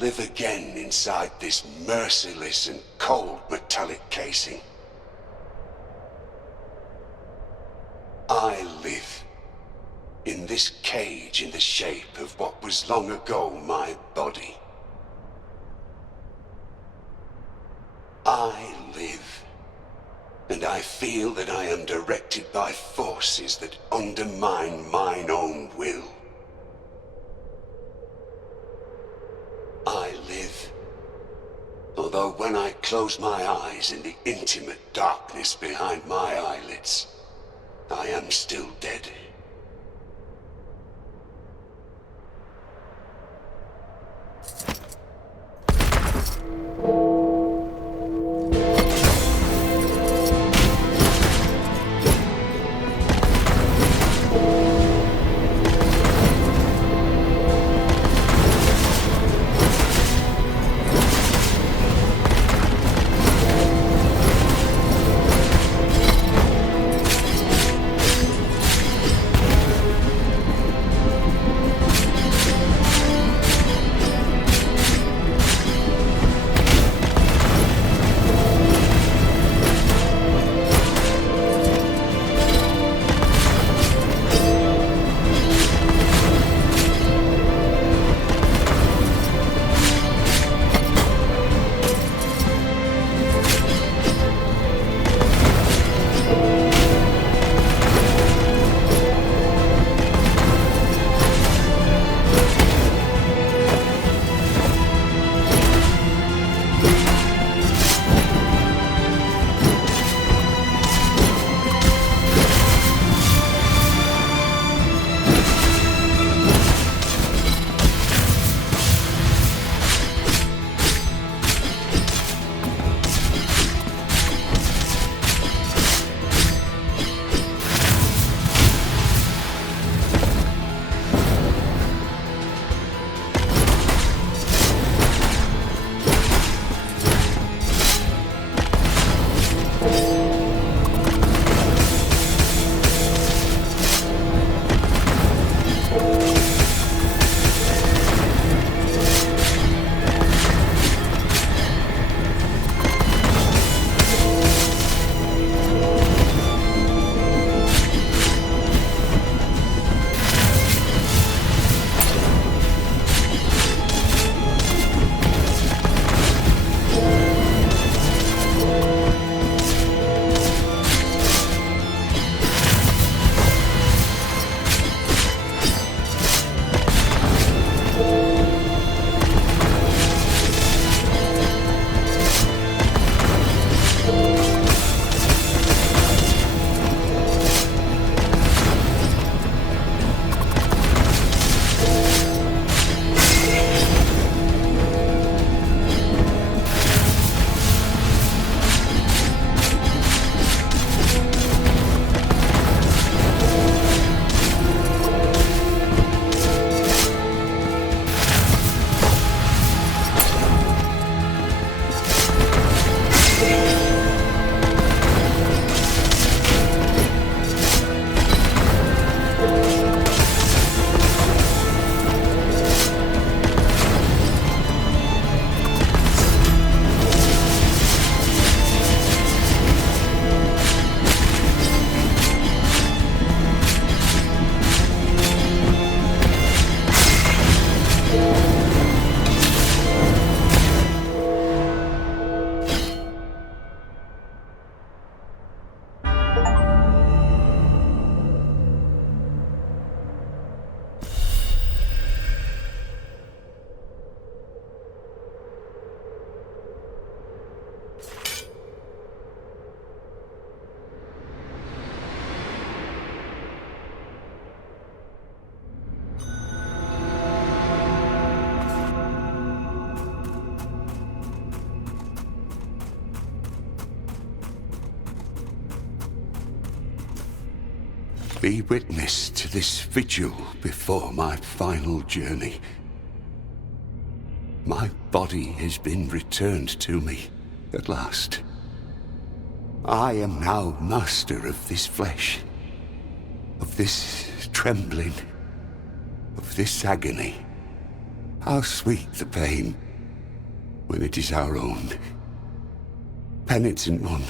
live again inside this merciless and cold metallic casing. I live in this cage in the shape of what was long ago my body. I live, and I feel that I am directed by forces that undermine mine own will. I live, although when I close my eyes in the intimate darkness behind my eyelids, I am still dead. Be witness to this vigil before my final journey. My body has been returned to me at last. I am now master of this flesh, of this trembling, of this agony. How sweet the pain when it is our own. Penitent one,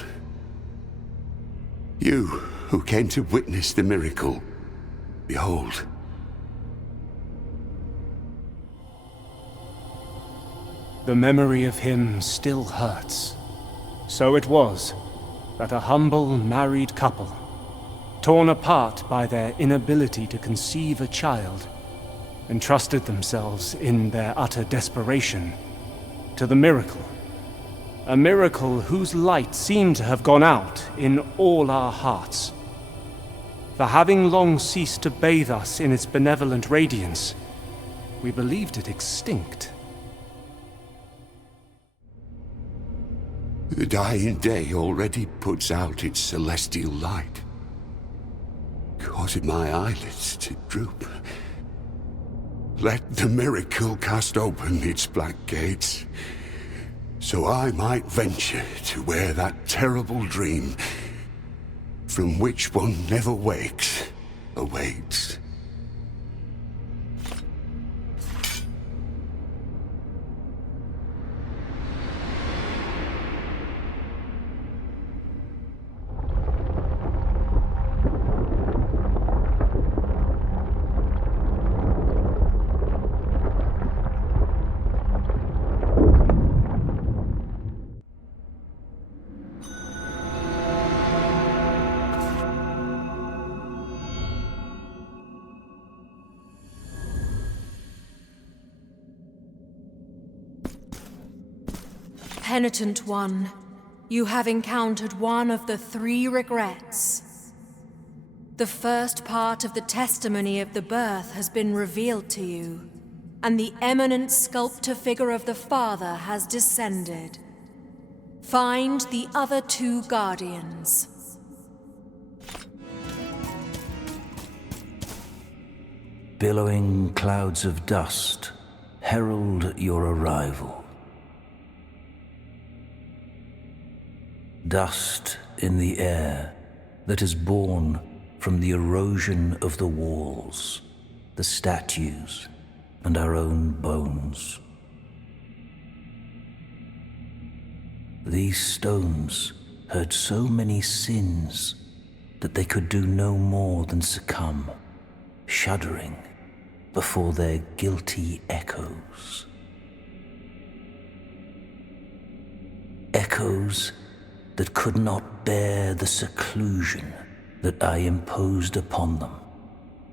you who came to witness the miracle, behold. The memory of him still hurts. So it was that a humble married couple, torn apart by their inability to conceive a child, entrusted themselves in their utter desperation to the miracle. A miracle whose light seemed to have gone out in all our hearts. For having long ceased to bathe us in its benevolent radiance, we believed it extinct. The dying day already puts out its celestial light, causing my eyelids to droop. Let the miracle cast open its black gates, so I might venture to where that terrible dream, from which one never wakes, awaits. Penitent one, you have encountered one of the 3 regrets. The first part of the testimony of the birth has been revealed to you, and the eminent sculptor figure of the Father has descended. Find the other 2 guardians. Billowing clouds of dust herald your arrival. Dust in the air that is born from the erosion of the walls, the statues, and our own bones. These stones heard so many sins that they could do no more than succumb, shuddering before their guilty echoes. Echoes that could not bear the seclusion that I imposed upon them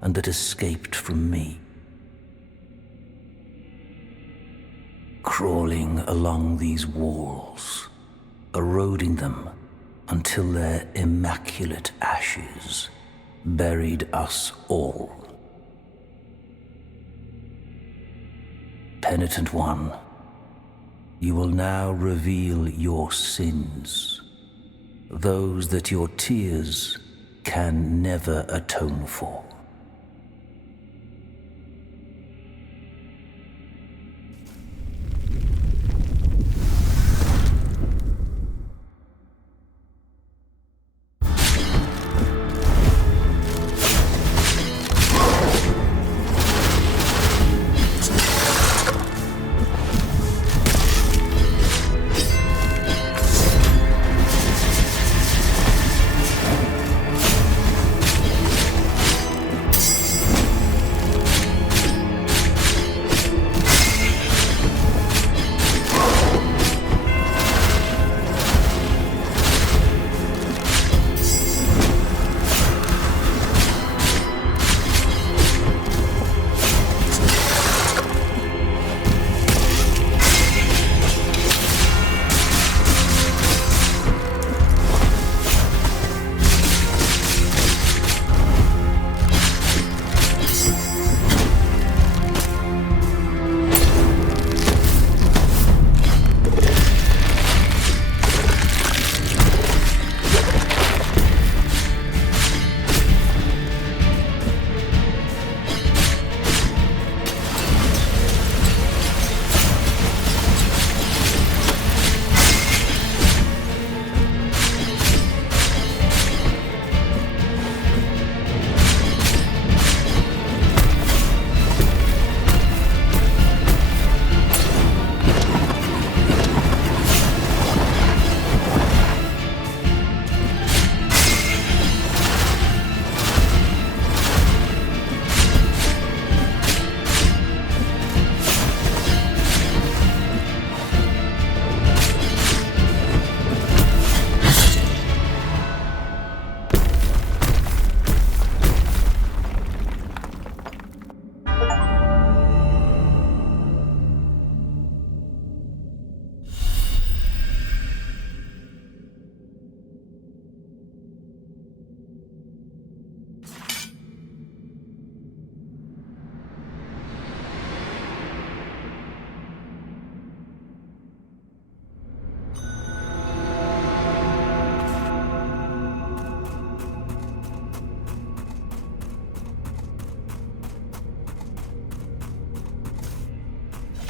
and that escaped from me. Crawling along these walls, eroding them until their immaculate ashes buried us all. Penitent one, you will now reveal your sins, those that your tears can never atone for.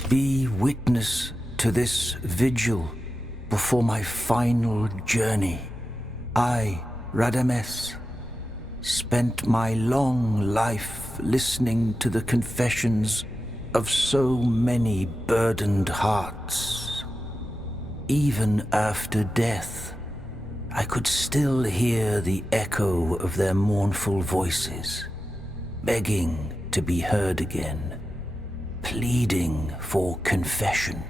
Be witness to this vigil before my final journey. I, Radamес, spent my long life listening to the confessions of so many burdened hearts. Even after death, I could still hear the echo of their mournful voices, begging to be heard again, pleading for confession.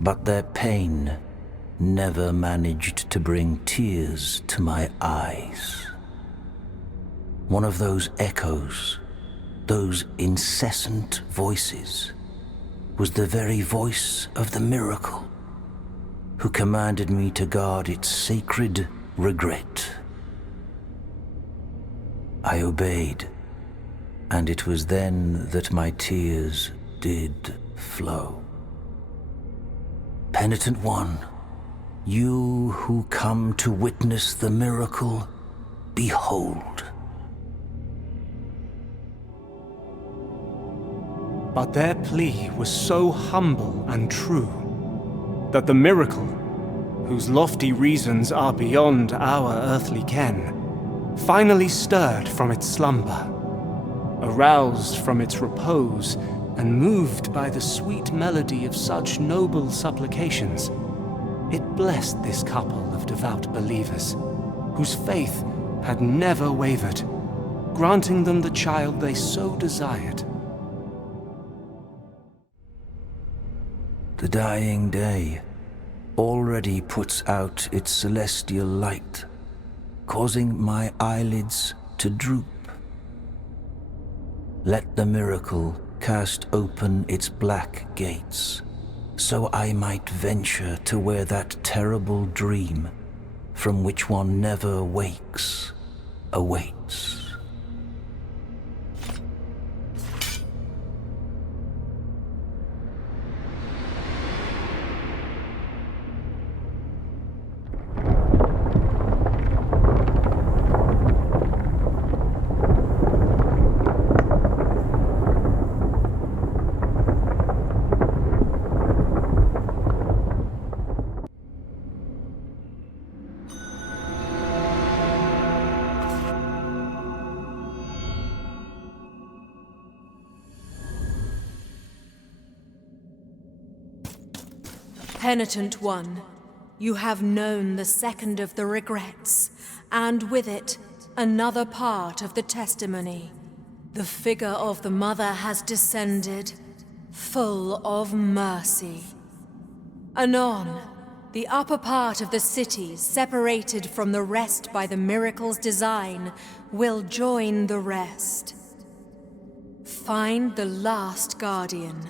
But their pain never managed to bring tears to my eyes. One of those echoes, those incessant voices, was the very voice of the miracle, who commanded me to guard its sacred regret. I obeyed, and it was then that my tears did flow. Penitent one, you who come to witness the miracle, behold. But their plea was so humble and true that the miracle, whose lofty reasons are beyond our earthly ken, finally stirred from its slumber, aroused from its repose, and moved by the sweet melody of such noble supplications, it blessed this couple of devout believers, whose faith had never wavered, granting them the child they so desired. The dying day already puts out its celestial light, causing my eyelids to droop. Let the miracle cast open its black gates, so I might venture to where that terrible dream, from which one never wakes, awaits. Penitent one, you have known the second of the regrets, and with it, another part of the testimony. The figure of the mother has descended, full of mercy. Anon, the upper part of the city, separated from the rest by the miracle's design, will join the rest. Find the last guardian.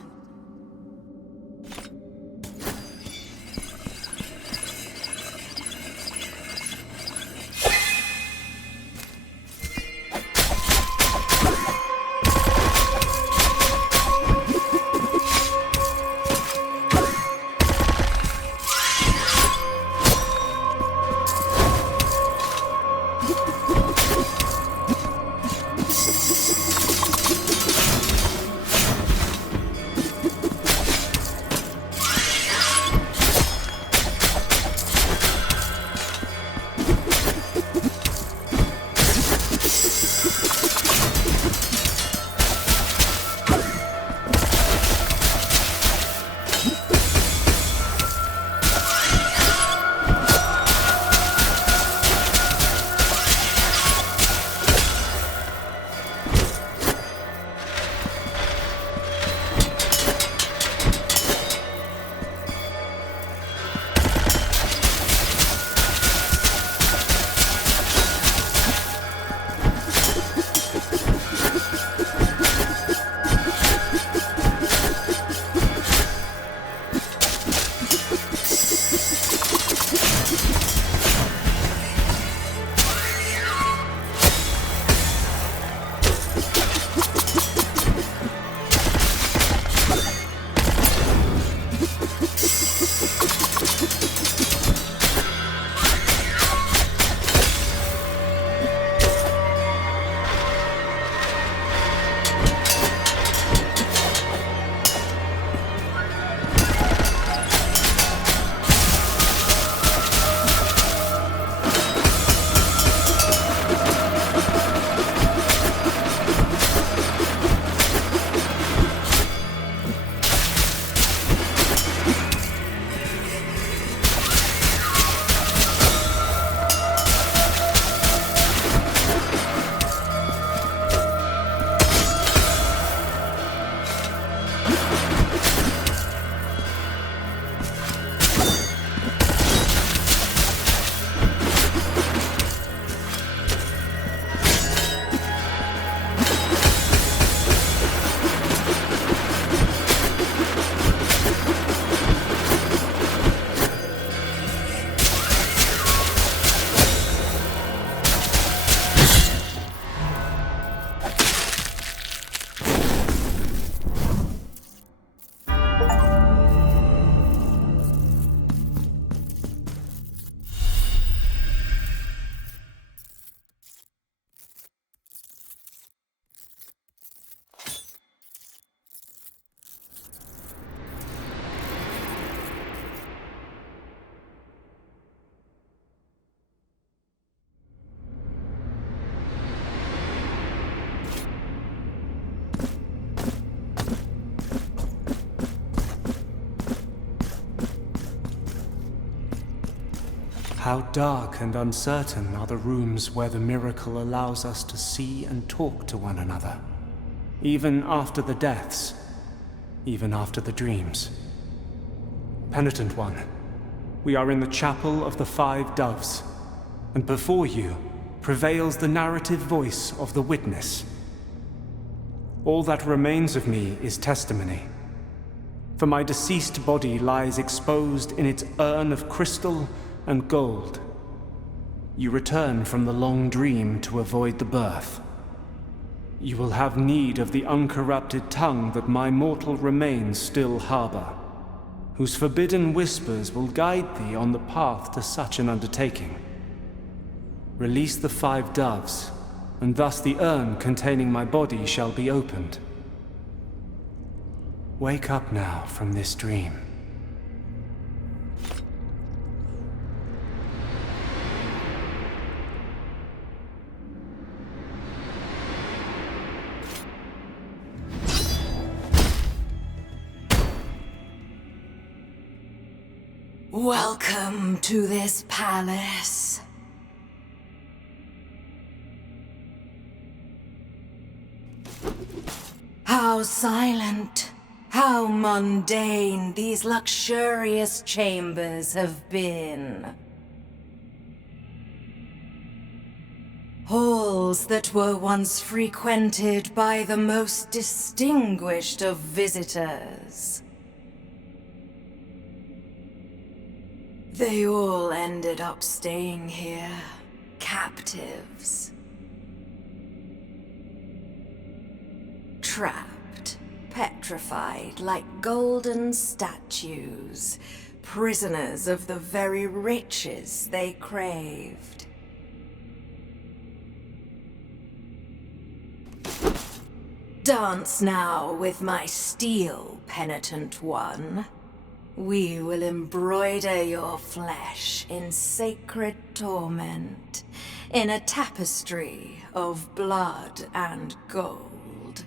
How dark and uncertain are the rooms where the miracle allows us to see and talk to one another. Even after the deaths, even after the dreams. Penitent One, we are in the Chapel of the Five Doves, and before you prevails the narrative voice of the witness. All that remains of me is testimony, for my deceased body lies exposed in its urn of crystal and gold. You return from the long dream to avoid the birth. You will have need of the uncorrupted tongue that my mortal remains still harbor, whose forbidden whispers will guide thee on the path to such an undertaking. Release the 5 doves, and thus the urn containing my body shall be opened. Wake up now from this dream. Welcome to this palace. How silent, how mundane these luxurious chambers have been. Halls that were once frequented by the most distinguished of visitors. They all ended up staying here, captives. Trapped, petrified like golden statues, prisoners of the very riches they craved. Dance now with my steel, Penitent One. We will embroider your flesh in sacred torment, in a tapestry of blood and gold.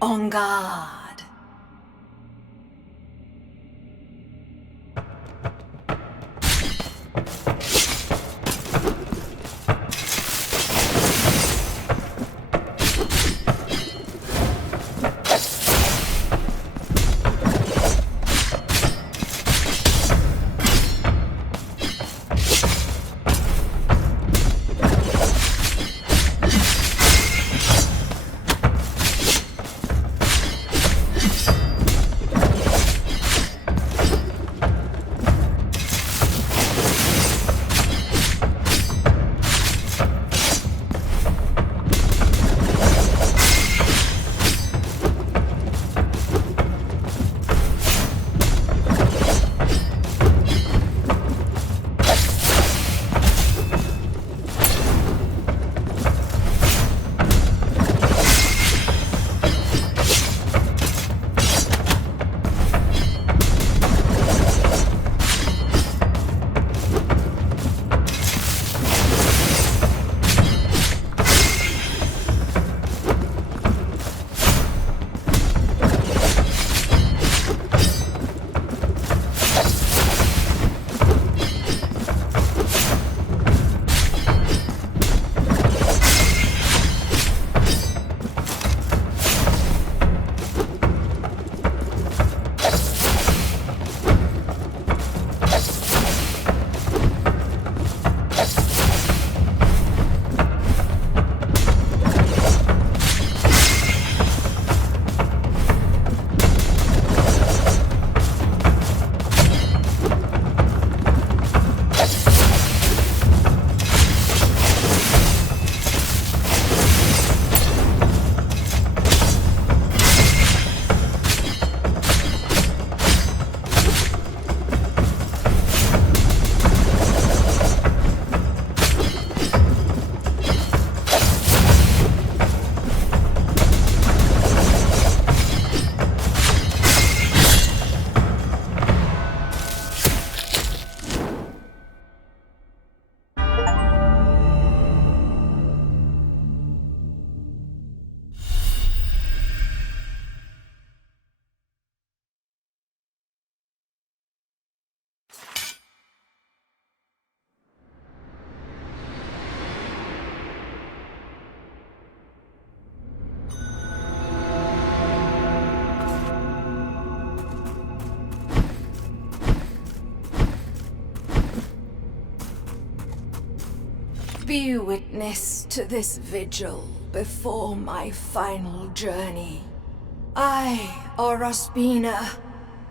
On guard. Be witness to this vigil before my final journey. I, Orоспина,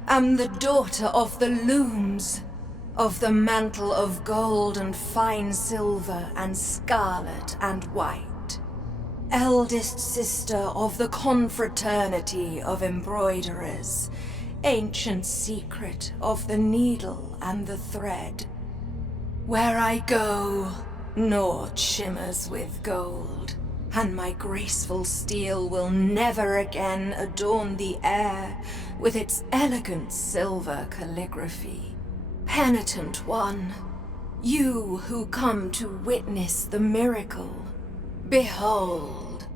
am the daughter of the looms, of the mantle of gold and fine silver and scarlet and white, eldest sister of the confraternity of embroiderers, ancient secret of the needle and the thread. Where I go, naught shimmers with gold, and my graceful steel will never again adorn the air with its elegant silver calligraphy. Penitent one, you who come to witness the miracle, behold.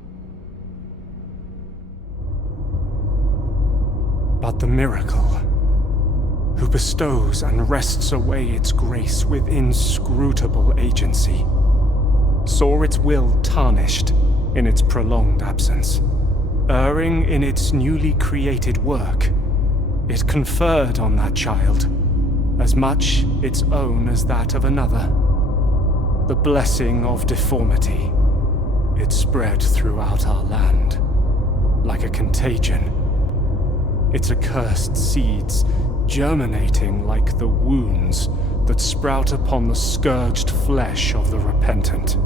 But the miracle, who bestows and wrests away its grace with inscrutable agency, saw its will tarnished in its prolonged absence. Erring in its newly created work, it conferred on that child as much its own as that of another. The blessing of deformity. It spread throughout our land like a contagion, its accursed seeds germinating like the wounds that sprout upon the scourged flesh of the repentant.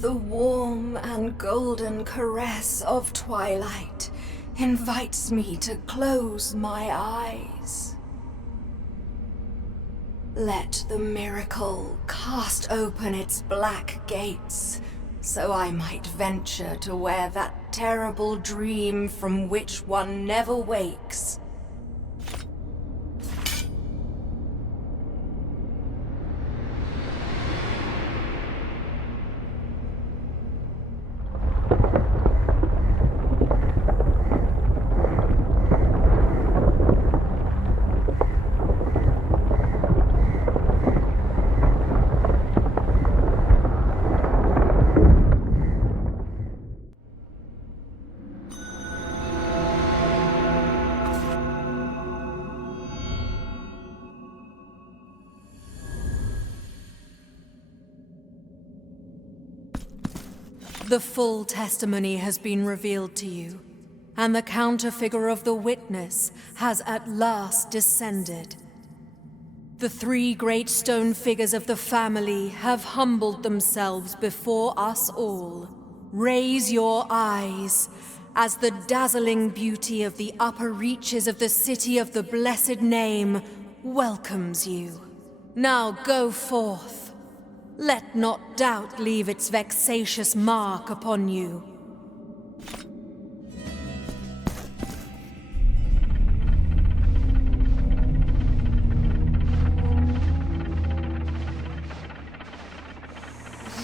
The warm and golden caress of twilight invites me to close my eyes. Let the miracle cast open its black gates, so I might venture to where that terrible dream from which one never wakes. The full testimony has been revealed to you, and the counterfigure of the witness has at last descended. The three great stone figures of the family have humbled themselves before us all. Raise your eyes, as the dazzling beauty of the upper reaches of the city of the blessed name welcomes you. Now go forth. Let not doubt leave its vexatious mark upon you.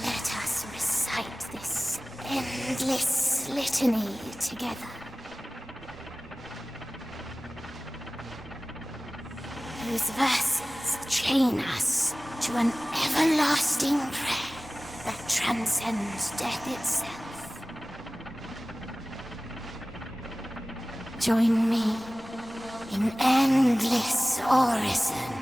Let us recite this endless litany together. Whose verses chain us to an everlasting prayer that transcends death itself. Join me in endless orison.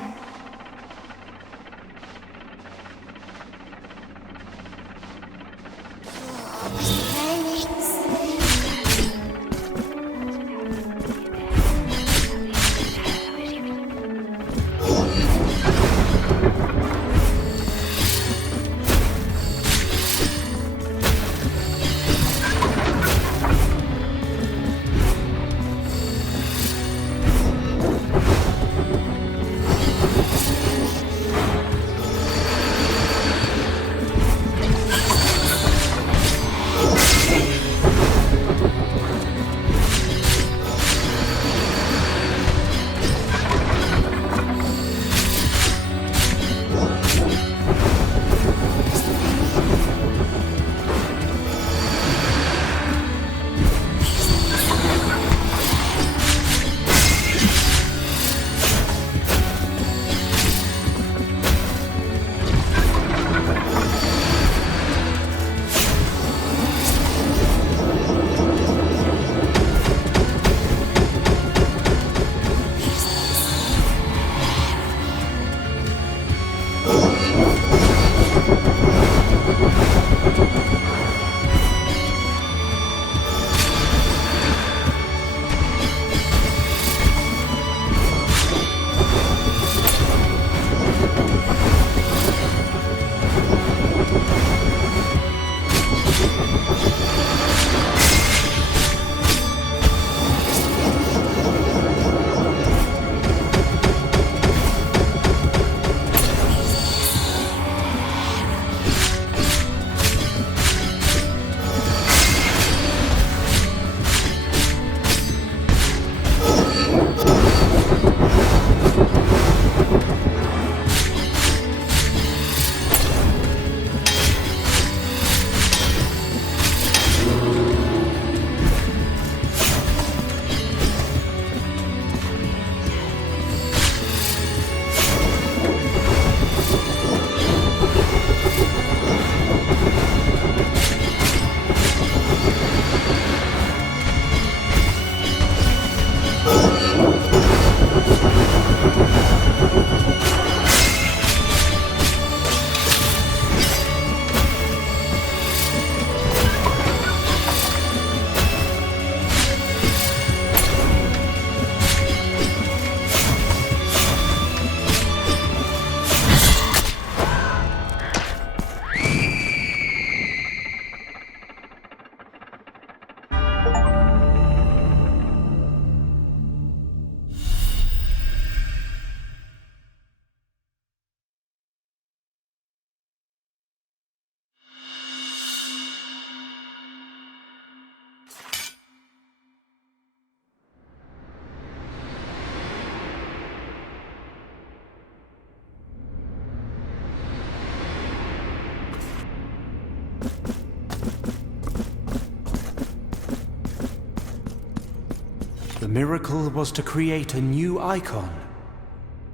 The miracle was to create a new icon,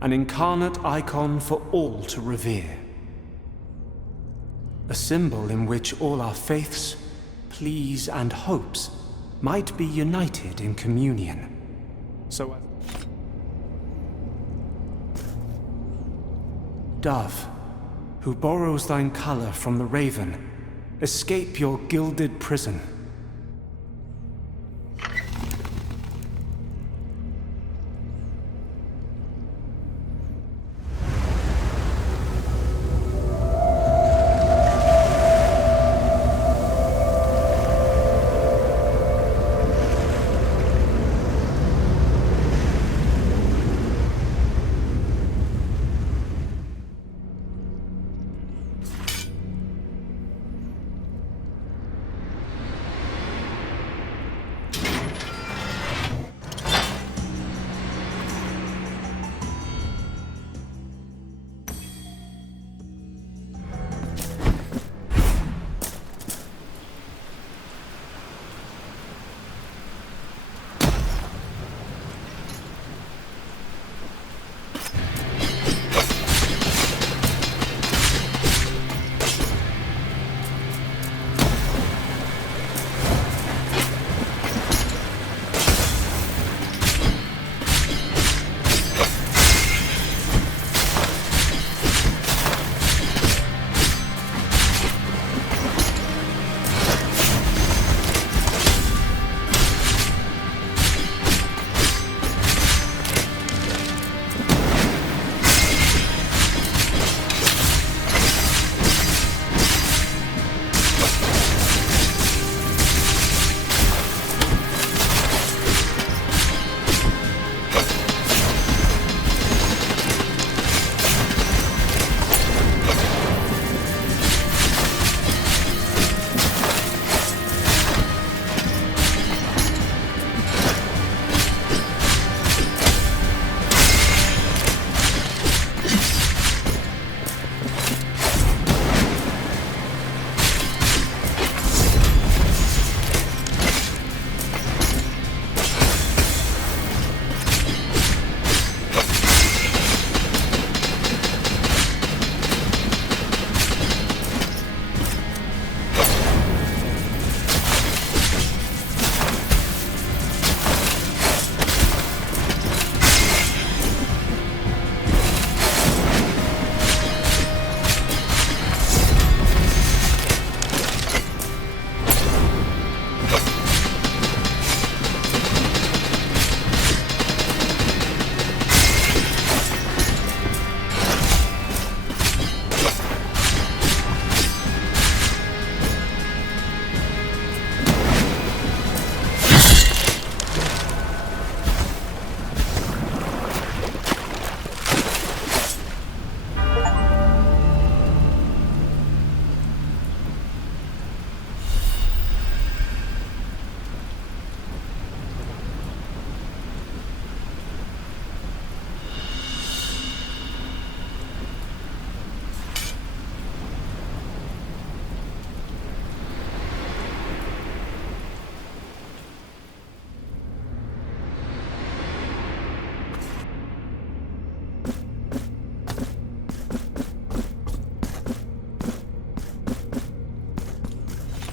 an incarnate icon for all to revere. A symbol in which all our faiths, pleas, and hopes might be united in communion. So, Dove, who borrows thine colour from the raven, escape your gilded prison.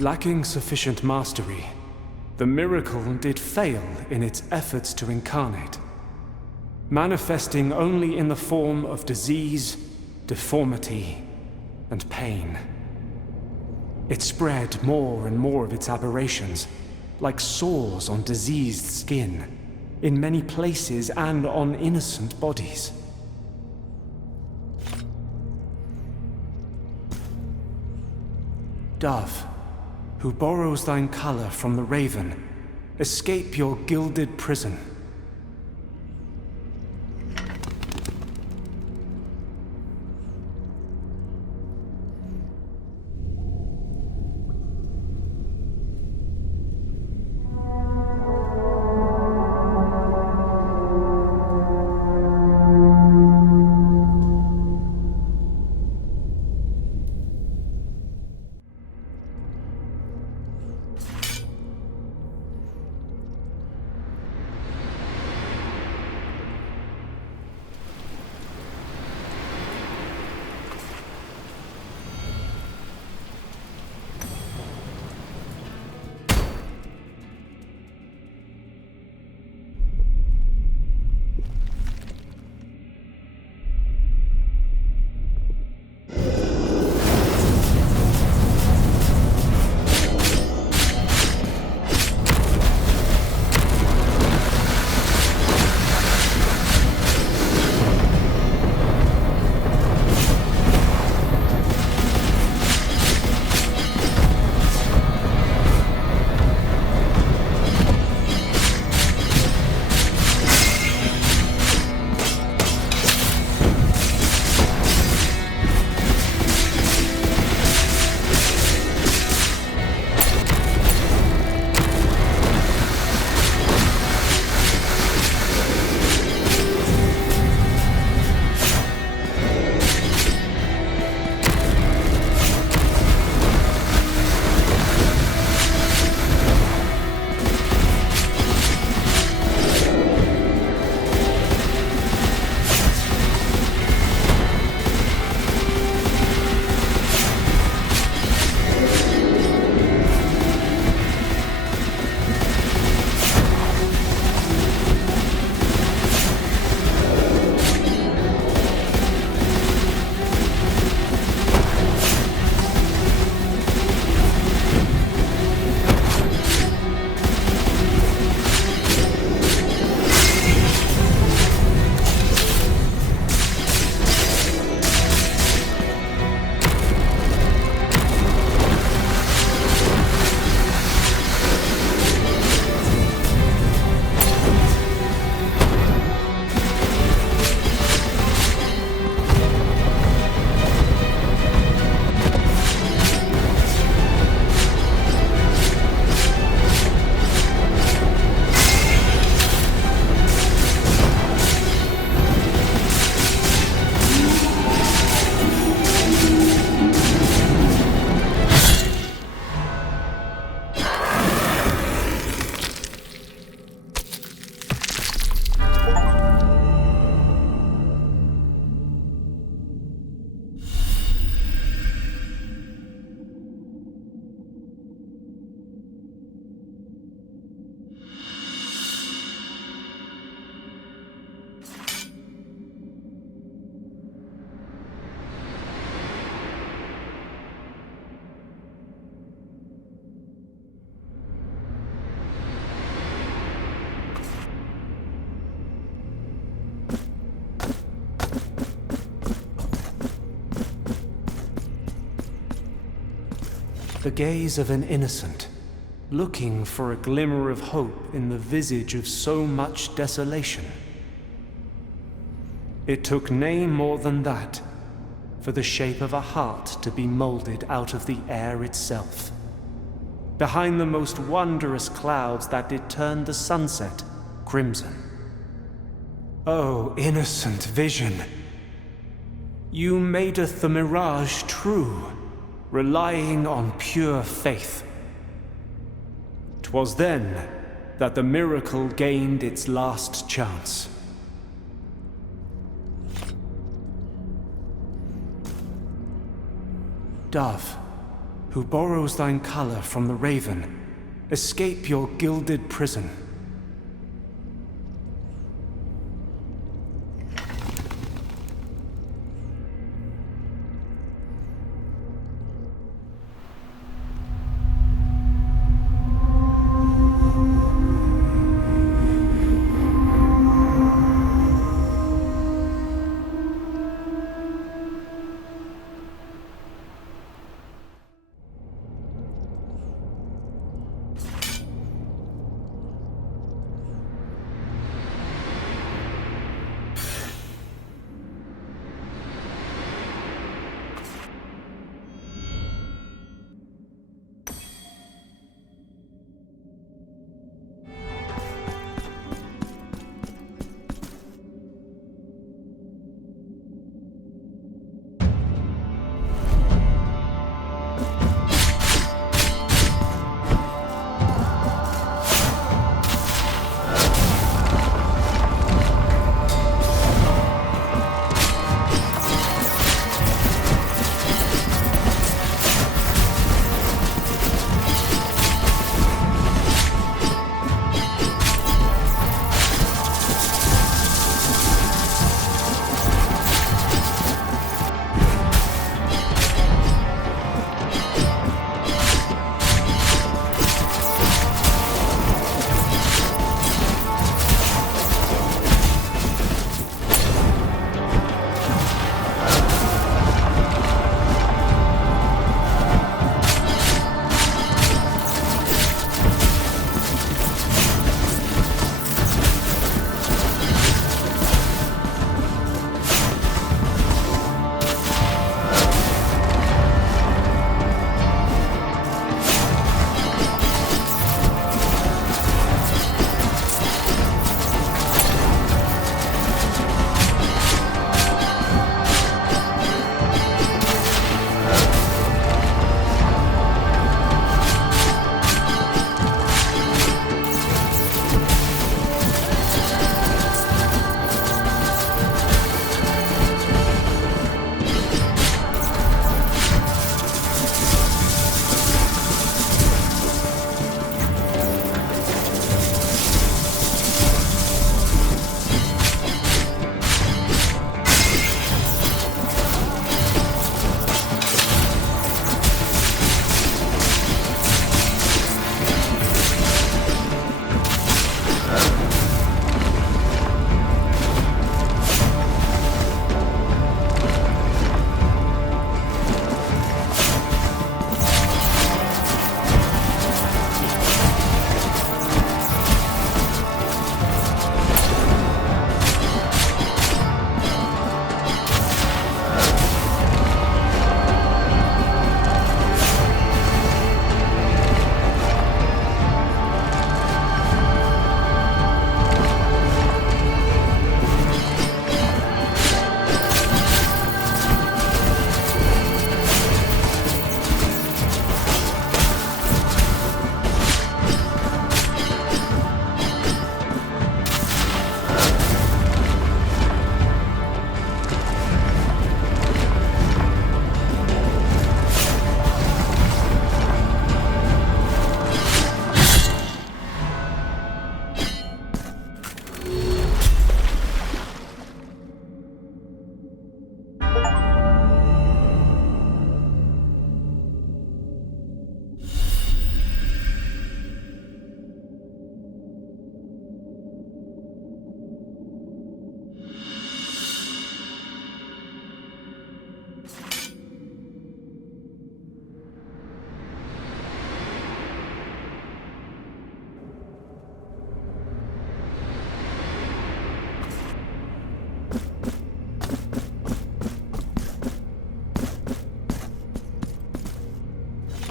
Lacking sufficient mastery, the miracle did fail in its efforts to incarnate, manifesting only in the form of disease, deformity, and pain. It spread more and more of its aberrations, like sores on diseased skin, in many places and on innocent bodies. Dove, who borrows thine colour from the raven, escape your gilded prison. The gaze of an innocent, looking for a glimmer of hope in the visage of so much desolation. It took nay more than that for the shape of a heart to be molded out of the air itself, behind the most wondrous clouds that did turn the sunset crimson. Oh, innocent vision! You madeth the mirage true, relying on pure faith. 'Twas then that the miracle gained its last chance. Dove, who borrows thine color from the raven, escape your gilded prison.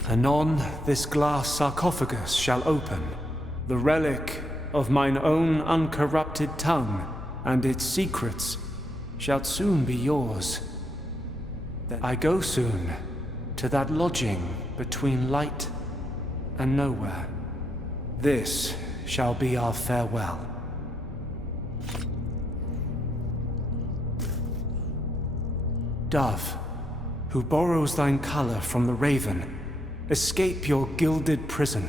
Anon this glass sarcophagus shall open, the relic of mine own uncorrupted tongue, and its secrets shall soon be yours. I go soon to that lodging between light and nowhere. This shall be our farewell. Dove, who borrows thine colour from the raven, escape your gilded prison.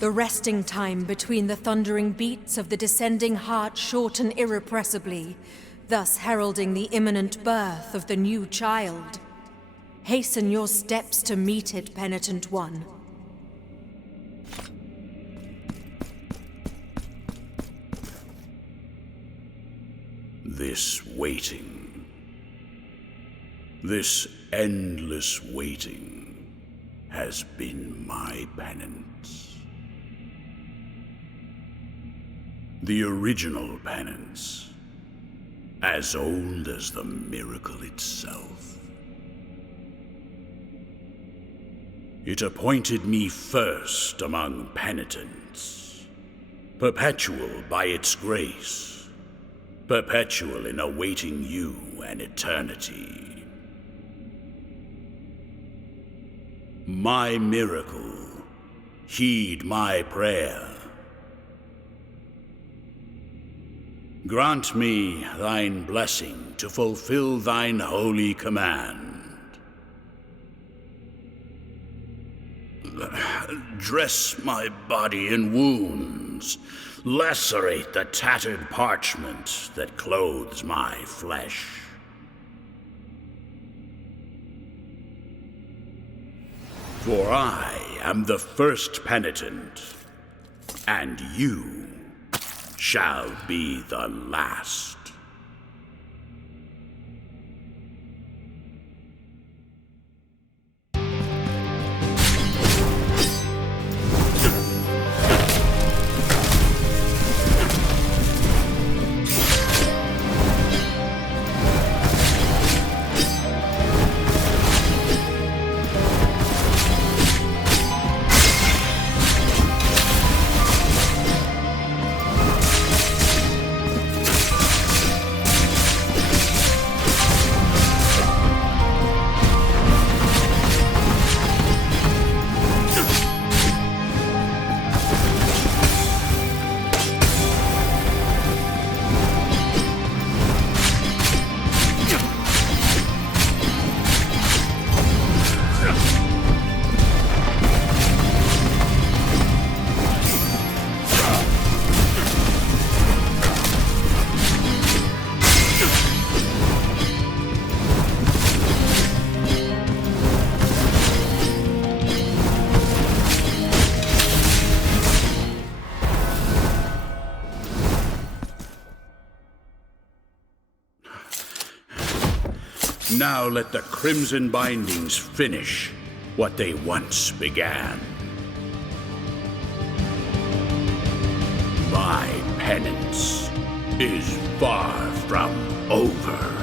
The resting time between the thundering beats of the descending heart shorten irrepressibly, thus heralding the imminent birth of the new child. Hasten your steps to meet it, penitent one. This waiting, this endless waiting, has been my penance. The original penance, as old as the miracle itself. It appointed me first among penitents, perpetual by its grace, perpetual in awaiting you an eternity. My miracle, heed my prayer. Grant me thine blessing to fulfill thine holy command. Dress my body in wounds, lacerate the tattered parchment that clothes my flesh. For I am the first penitent, and you shall be the last. Now let the crimson bindings finish what they once began. My penance is far from over.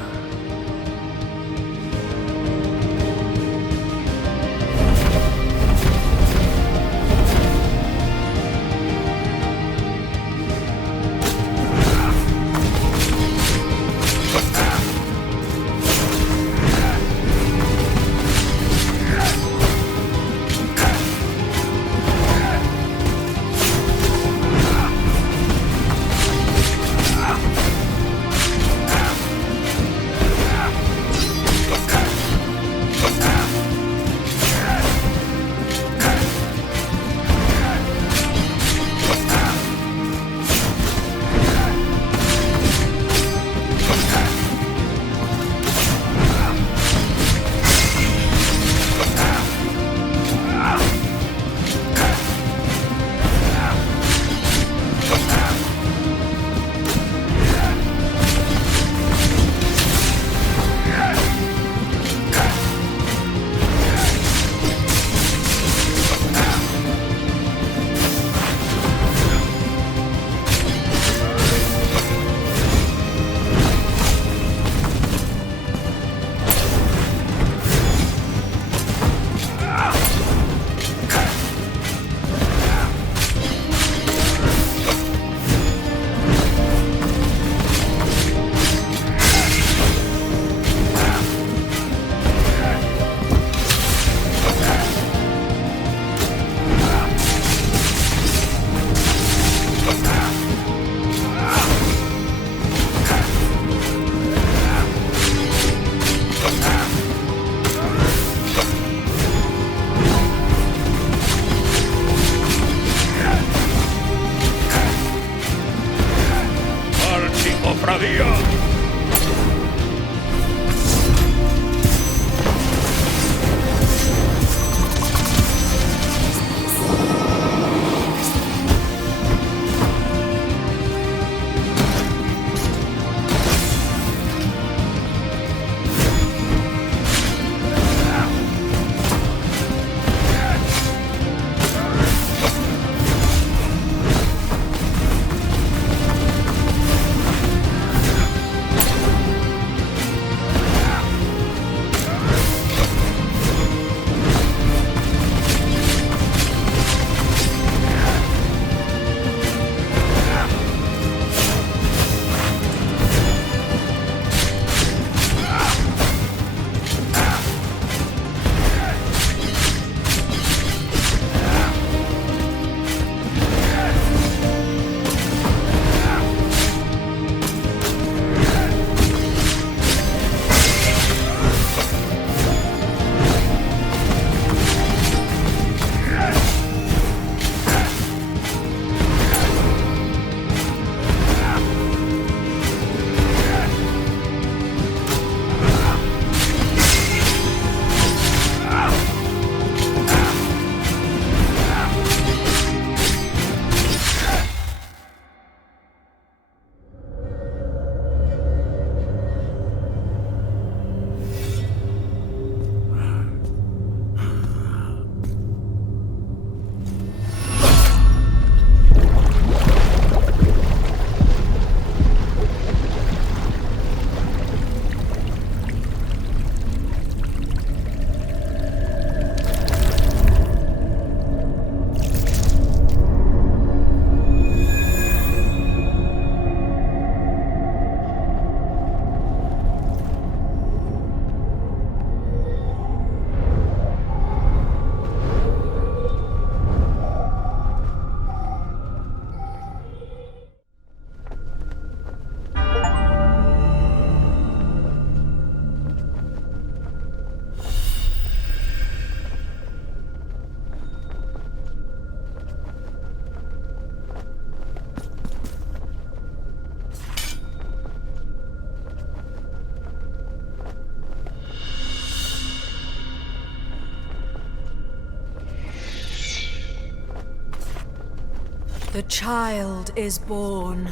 The child is born.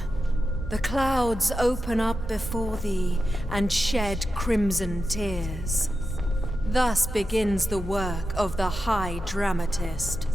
The clouds open up before thee and shed crimson tears. Thus begins the work of the High Dramatist.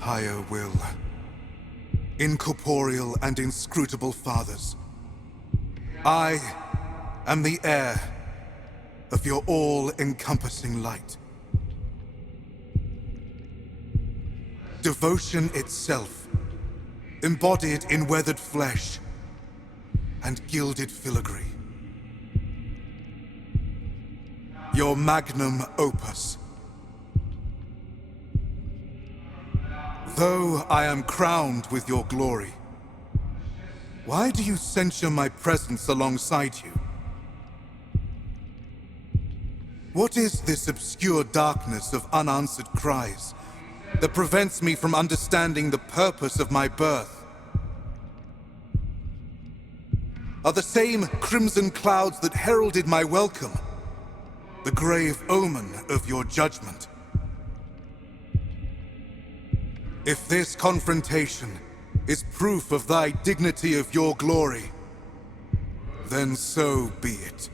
Higher will, incorporeal and inscrutable fathers, I am the heir of your all-encompassing light. Devotion itself, embodied in weathered flesh and gilded filigree. Your magnum opus. Though I am crowned with your glory, why do you censure my presence alongside you? What is this obscure darkness of unanswered cries that prevents me from understanding the purpose of my birth? Are the same crimson clouds that heralded my welcome the grave omen of your judgment? If this confrontation is proof of thy dignity of your glory, then so be it.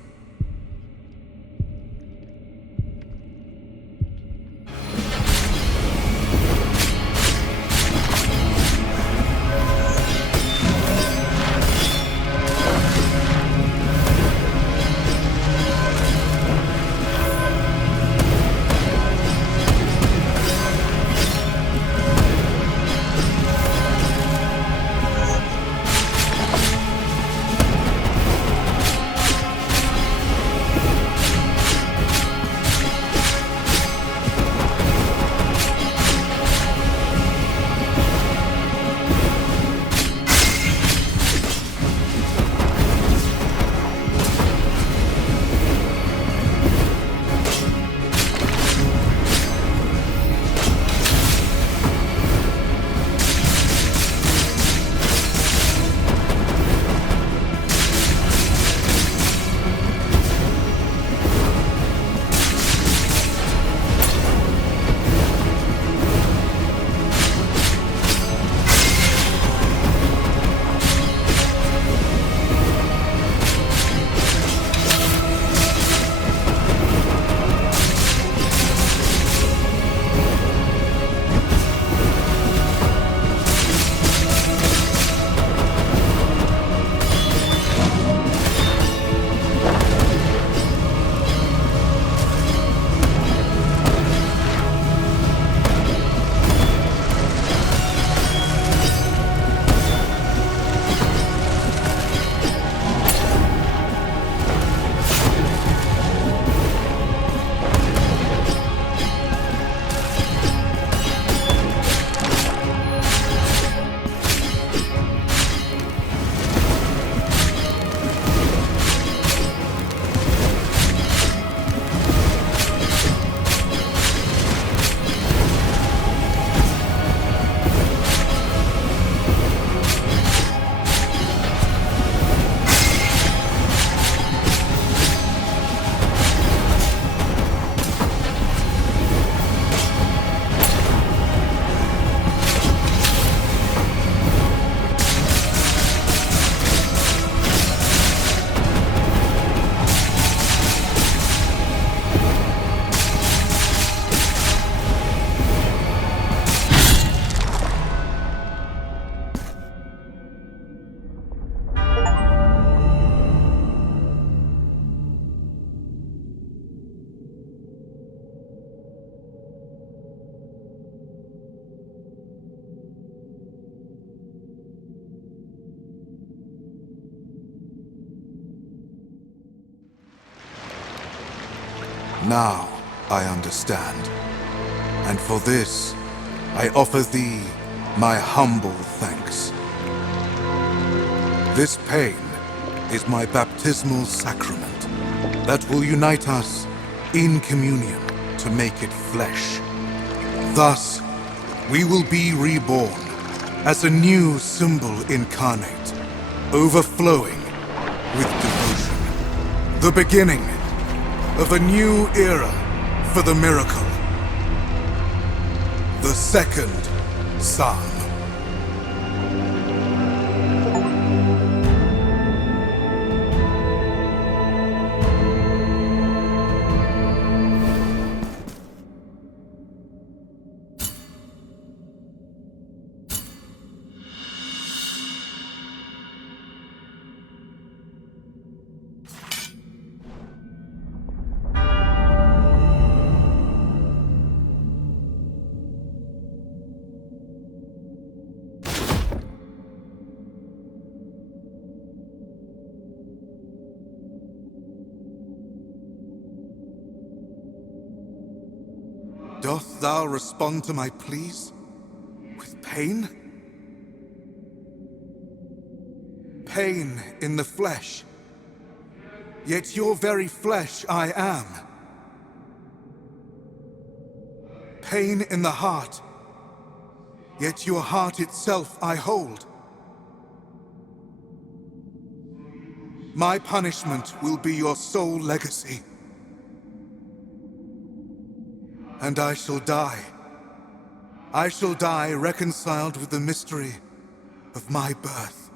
Now I understand, and for this I offer thee my humble thanks. This pain is my baptismal sacrament that will unite us in communion to make it flesh. Thus, we will be reborn as a new symbol incarnate, overflowing with devotion. The beginning of a new era for the miracle. The second Psalm. Doth thou respond to my pleas with pain? Pain in the flesh, yet your very flesh I am. Pain in the heart, yet your heart itself I hold. My punishment will be your sole legacy. And I shall die. I shall die reconciled with the mystery of my birth.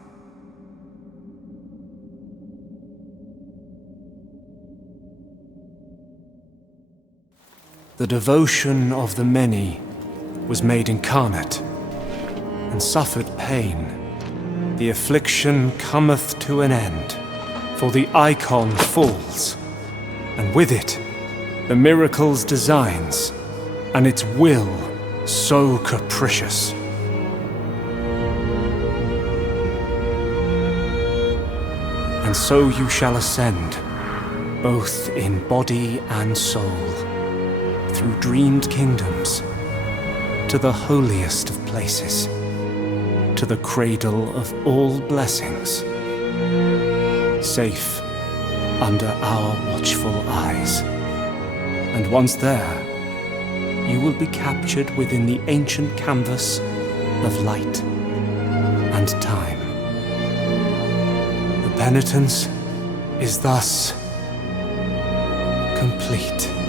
The devotion of the many was made incarnate, and suffered pain. The affliction cometh to an end, for the icon falls, and with it the miracle's designs, and its will so capricious. And so you shall ascend, both in body and soul, through dreamed kingdoms, to the holiest of places, to the cradle of all blessings, safe under our watchful eyes. And once there, you will be captured within the ancient canvas of light and time. The penitence is thus complete.